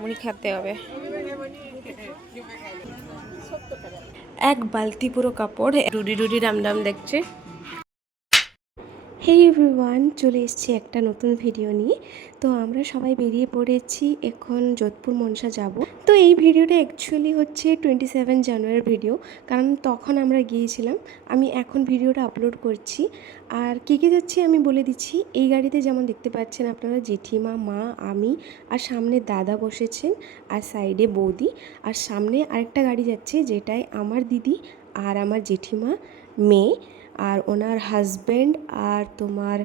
মুড়ি খেতে হবে। এক বালতি পুরো কাপড়, রুডি রুডি রামরাম দেখছে। হেই এভরিওয়ান, চলে এসেছি একটা নতুন ভিডিও নিয়ে। তো আমরা সবাই বেরিয়ে পড়েছি, এখন যোধপুর মনসা যাব। তো এই ভিডিওটা অ্যাকচুয়ালি হচ্ছে 27 জানুয়ারির ভিডিও, কারণ তখন আমরা গিয়েছিলাম। আমি এখন ভিডিওটা আপলোড করছি। আর কে কে যাচ্ছি আমি বলে দিচ্ছি। এই গাড়িতে যেমন দেখতে পাচ্ছেন আপনারা, জেঠিমা, মা, আমি, আর সামনে দাদা বসেছেন, আর সাইডে বৌদি, আর সামনে আরেকটা গাড়ি যাচ্ছে যেটায় আমার দিদি আর আমার জেঠিমা, মেয়ে আর ওনার হাজব্যান্ড আর তোমার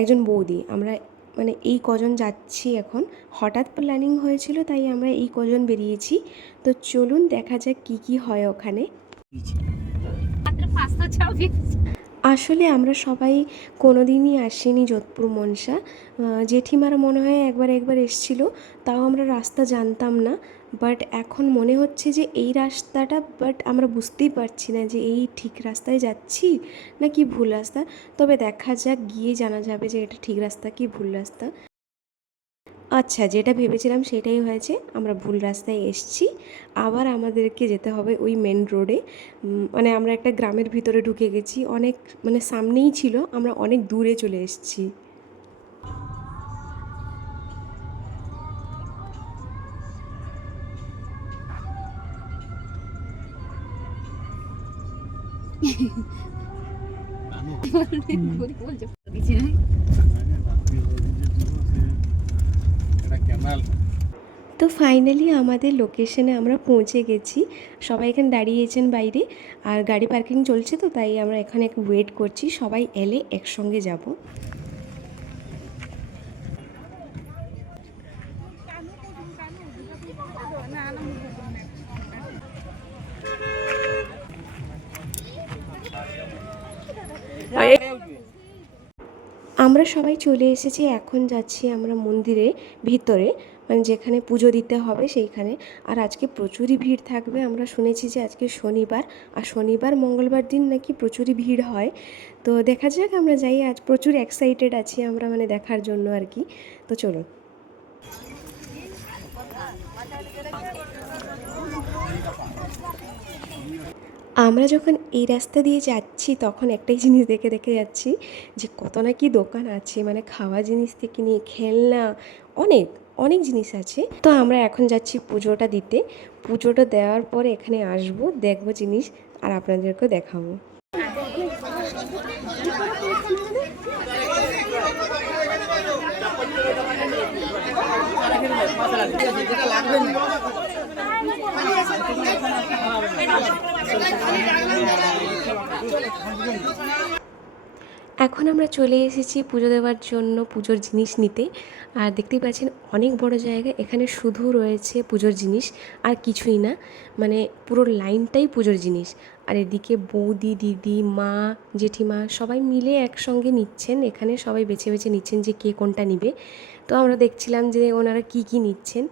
একজন বৌদি। আমরা মানে এই কজন যাচ্ছি এখন। হঠাৎ প্ল্যানিং হয়েছিল, তাই আমরা এই কজন বেরিয়েছি। তো চলুন দেখা যাক কি কি হয় ওখানে। আসলে আমরা সবাই কোনো দিনই আসিনি যোধপুর মনসা। জেঠিমারা মনে হয় একবার এসেছিল, তাও আমরা রাস্তা জানতাম না। বাট এখন মনে হচ্ছে যে এই রাস্তাটা, বাট আমরা বুঝতেই পারছি না যে এই ঠিক রাস্তায় যাচ্ছি না কি ভুল রাস্তা। তবে দেখা যাক, গিয়ে জানা যাবে যে এটা ঠিক রাস্তা কি ভুল রাস্তা। আচ্ছা, যেটা ভেবেছিলাম সেটাই হয়েছে, আমরা ভুল রাস্তায় এসেছি। আবার আমাদেরকে যেতে হবে ওই মেন রোডে। মানে আমরা একটা গ্রামের ভিতরে ঢুকে গেছি, অনেক মানে সামনেই ছিল, আমরা অনেক দূরে চলে এসেছি। তো ফাইনালি আমাদের লোকেশনে আমরা পৌঁছে গেছি। সবাই এখানে দাঁড়িয়েছেন বাইরে, আর গাড়ি পার্কিং চলছে, তো তাই আমরা এখানে একটু ওয়েট করছি। সবাই এলে একসঙ্গে যাব। আমরা সবাই চলে এসেছি, এখন যাচ্ছি আমরা মন্দিরে ভিতরে, মানে যেখানে পুজো দিতে হবে সেইখানে। আর আজকে প্রচুরই ভিড় থাকবে, আমরা শুনেছি যে আজকে শনিবার, আর শনিবার মঙ্গলবার দিন নাকি প্রচুরই ভিড় হয়। তো দেখা যাক, আমরা যাই। আজ প্রচুর এক্সাইটেড আছি আমরা, মানে দেখার জন্য আর কি। তো চলুন। আমরা যখন এই রাস্তা দিয়ে যাচ্ছি তখন একটাই জিনিস দেখে দেখে যাচ্ছি, যে কত না কি দোকান আছে, মানে খাওয়া জিনিস থেকে নিয়ে খেলনা, অনেক অনেক জিনিস আছে। তো আমরা এখন যাচ্ছি পুজোটা দিতে। পুজোটা দেওয়ার পরে এখানে আসবো, দেখবো জিনিস, আর আপনাদেরকেও দেখাবো। এখন আমরা চলে এসেছি পুজো দেওয়ার জন্য, পুজোর জিনিস নিতে। আর দেখতেই পাচ্ছেন অনেক বড় জায়গা, এখানে শুধু রয়েছে পুজোর জিনিস আর কিছুই না, মানে পুরো লাইনটাই পুজোর জিনিস। আর এদিকে বৌদি, দিদি, মা, জেঠিমা সবাই মিলে একসঙ্গে নিচ্ছেন, এখানে সবাই বেছে বেছে নিচ্ছেন যে কে কোনটা নিবে। তো আমরা দেখছিলাম যে ওনারা কি কি নিচ্ছেন,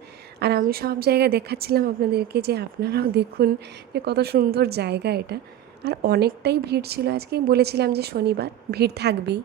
আর আমি সব জায়গায় দেখাচ্ছিলাম আপনাদেরকে যে আপনারাও দেখুন যে কত সুন্দর জায়গা এটা। আর অনেকটাই ভিড় ছিল আজকে, বলেছিলাম যে শনিবার ভিড় থাকবেই।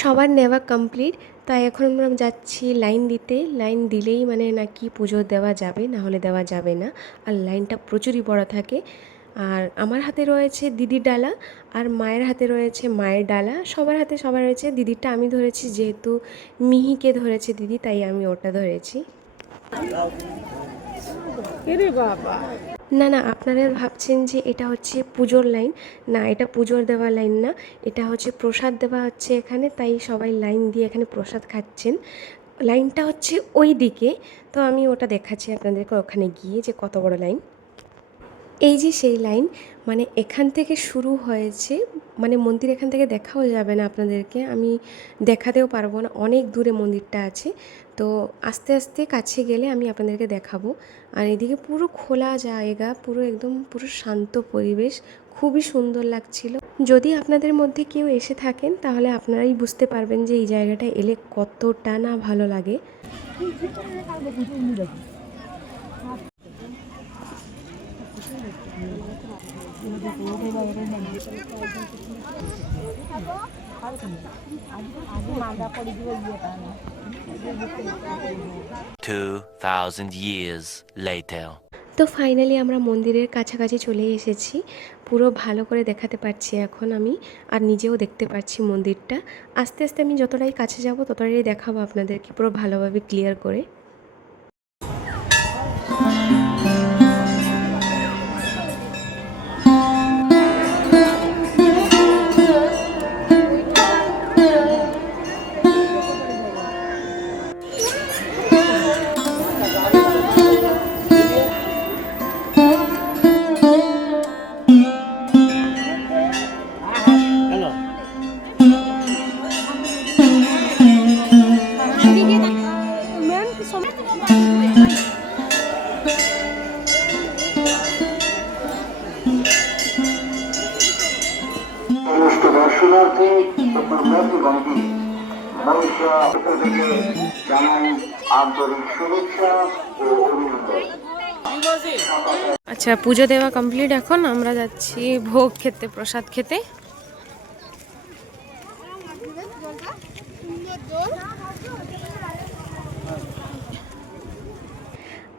সবার নেওয়া কমপ্লিট, তাই এখন আমরা যাচ্ছি লাইন দিতে। লাইন দিলেই মানে নাকি পুজো দেওয়া যাবে, না হলে দেওয়া যাবে না। আর লাইনটা প্রচুরই বড় থাকে। আর আমার হাতে রয়েছে দিদির ডালা, আর মায়ের হাতে রয়েছে মায়ের ডালা। সবার হাতে সবার রয়েছে। দিদিরটা আমি ধরেছি, যেহেতু মিহিকে ধরেছে দিদি, তাই আমি ওটা ধরেছি। না না, আপনারা ভাবছেন যে এটা হচ্ছে পুজোর লাইন, না এটা পুজোর দেওয়া লাইন না, এটা হচ্ছে প্রসাদ দেওয়া হচ্ছে এখানে, তাই সবাই লাইন দিয়ে এখানে প্রসাদ খাচ্ছেন। লাইনটা হচ্ছে ওই দিকে, তো আমি ওটা দেখাচ্ছি আপনাদেরকে ওখানে গিয়ে যে কত বড় লাইন। এই যে সেই লাইন, মানে এখান থেকে শুরু হয়েছে, মানে মন্দির এখান থেকে দেখাও যাবে না আপনাদেরকে, আমি দেখাতেও পারবো না, অনেক দূরে মন্দিরটা আছে। তো আস্তে আস্তে কাছে গেলে আমি আপনাদেরকে দেখাবো। আর এদিকে পুরো খোলা জায়গা, পুরো একদম পুরো শান্ত পরিবেশ, খুবই সুন্দর লাগছিল। যদি আপনাদের মধ্যে কেউ এসে থাকেন তাহলে আপনারাই বুঝতে পারবেন যে এই জায়গাটা এলে কতটা না ভালো লাগে। years later. তো ফাইনালি আমরা মন্দিরের কাছাকাছি চলে এসেছি, পুরো ভালো করে দেখাতে পারছি এখন আমি, আর নিজেও দেখতে পাচ্ছি মন্দিরটা। আস্তে আস্তে আমি যতটাই কাছে যাব ততটাই দেখাবো আপনাদেরকে পুরো ভালোভাবে ক্লিয়ার করে। দর্শনার্থী মেহরবানি মনীষা থেকে জানাই আন্তরিক শুভেচ্ছা ও অভিনন্দন। আচ্ছা, পুজো দেওয়া কমপ্লিট, এখন আমরা যাচ্ছি ভোগ খেতে, প্রসাদ খেতে।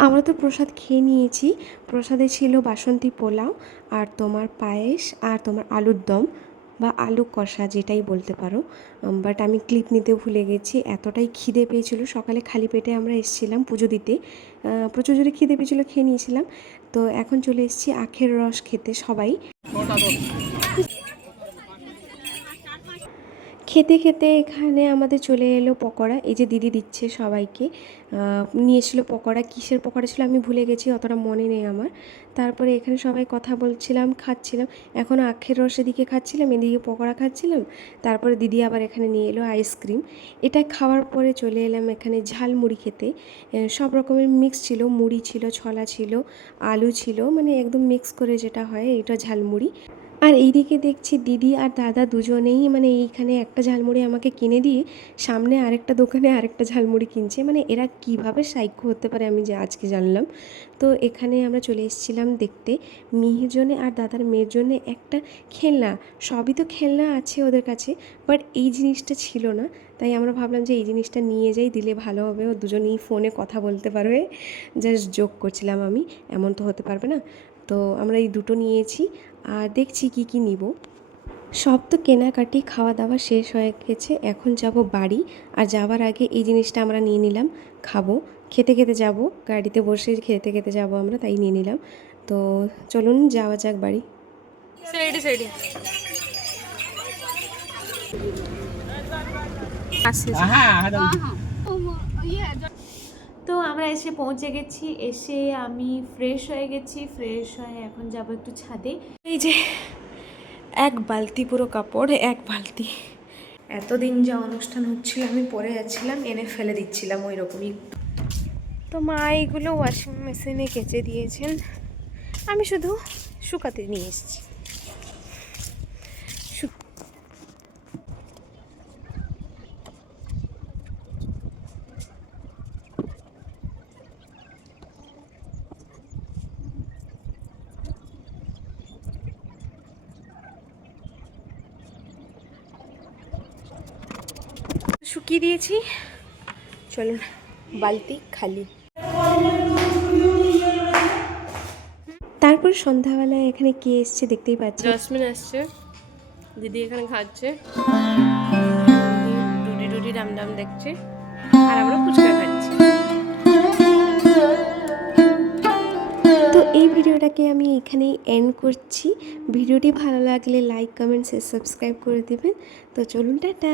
আমরা তো প্রসাদ খেয়ে নিয়েছি। প্রসাদে ছিল বাসন্তী পোলাও, আর তোমার পায়েস, আর তোমার আলুর দম বা আলু কষা যেটাই বলতে পারো। বাট আমি ক্লিপ নিতে ভুলে গেছি, এতটাই খিদে পেয়েছিল। সকালে খালি পেটে আমরা এসেছিলাম পুজো দিতে, প্রচুর জোরে খিদে পেয়েছিল, খেয়ে নিয়েছিলাম। তো এখন চলে এসেছি আখের রস খেতে সবাই। খেতে খেতে এখানে আমাদের চলে এলো পকোড়া। এই যে দিদি দিচ্ছে সবাইকে, নিয়ে এসেছিলো পকোড়া। কিসের পকোড়া ছিল আমি ভুলে গেছি, অতটা মনে নেই আমার। তারপরে এখানে সবাই কথা বলছিলাম, খাচ্ছিলাম। এখন আখের রস এদিকে খাচ্ছিলাম, এদিকে পকোড়া খাচ্ছিলাম। তারপরে দিদি আবার এখানে নিয়ে এলো আইসক্রিম। এটা খাওয়ার পরে চলে এলাম এখানে ঝালমুড়ি খেতে। সব রকমের মিক্স ছিল, মুড়ি ছিল, ছোলা ছিল, আলু ছিল, মানে একদম মিক্স করে যেটা হয়, এটা ঝালমুড়ি। আর এইদিকে দেখছি দিদি আর দাদা দুজনেই, মানে এইখানে একটা ঝালমুড়ি আমাকে কিনে দিয়ে সামনে আরেকটা দোকানে আরেকটা ঝালমুড়ি কিনছে। মানে এরা কিভাবে সাইকো হতে পারে আমি যে আজকে জানলাম। তো এখানে আমরা চলে এসেছিলাম দেখতে মিহির জন্যে আর দাদার মেয়ের জন্যে একটা খেলনা। সবই তো খেলনা আছে ওদের কাছে, বাট এই জিনিসটা ছিল না। তাই আমরা ভাবলাম যে এই জিনিসটা নিয়ে যাই, দিলে ভালো হবে, ও দুজনেই ফোনে কথা বলতে পারবে। জাস্ট জোক করছিলাম আমি, এমন তো হতে পারবে না। তো আমরা এই দুটো নিয়েছি, আর দেখছি কি কি নিব। সব তো কেনাকাটি খাওয়া দাওয়া শেষ হয়ে গেছে, এখন যাব বাড়ি। আর যাওয়ার আগে এই জিনিসটা আমরা নিয়ে নিলাম, খাবো, খেতে খেতে যাব, গাড়িতে বসে খেতে খেতে যাব আমরা, তাই নিয়ে নিলাম। তো চলুন যাওয়া যাক বাড়ি। তো আমরা এসে পৌঁছে গেছি, এসে আমি ফ্রেশ হয়ে গেছি, ফ্রেশ হয়ে এখন যাব একটু ছাদে। এই যে এক বালতি পুরো কাপড়, এক বালতি। এতদিন যা অনুষ্ঠান হচ্ছিল আমি পরে যাচ্ছিলাম, এনে ফেলে দিচ্ছিলাম ওই রকমই। তো মা এইগুলো ওয়াশিং মেশিনে কেচে দিয়েছেন, আমি শুধু শুকাতে নিয়ে এসেছি। শুকিয়ে দিয়েছি, চলুন বালতি খালি। তারপর সন্ধ্যাবেলায় এখানে কে এসছে দেখতেই পাচ্ছি, জসমিন আসছে, দিদি এখানে খাচ্ছে, ডুডি ডুডি ডাম ডাম দেখছে, আর আমরা ফুচকা খাচ্ছি। তো এই ভিডিওটাকে আমি এখানেই এন্ড করছি। ভিডিওটি ভালো লাগলে লাইক, কমেন্টস, সাবস্ক্রাইব করে দেবেন। তো চলুন, টাটা।